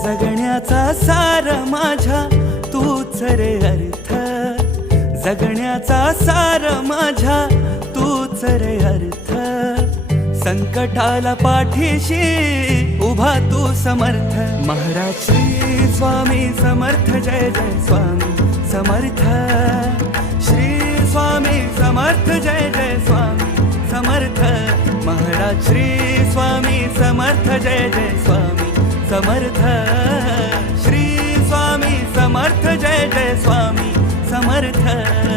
जगण्याचा सार माझ्या तूच रे अर्थ, जगण्याचा सार माझ्या तूच रे अर्थ. संकटाला पाठीशी उभा तू समर्थ. महाराज श्री स्वामी समर्थ, जय जय स्वामी समर्थ. श्री स्वामी समर्थ, जय जय स्वामी समर्थ. महाराज श्री स्वामी समर्थ, जय जय स्वामी समर्थ. श्री स्वामी समर्थ, जय जय स्वामी समर्थ.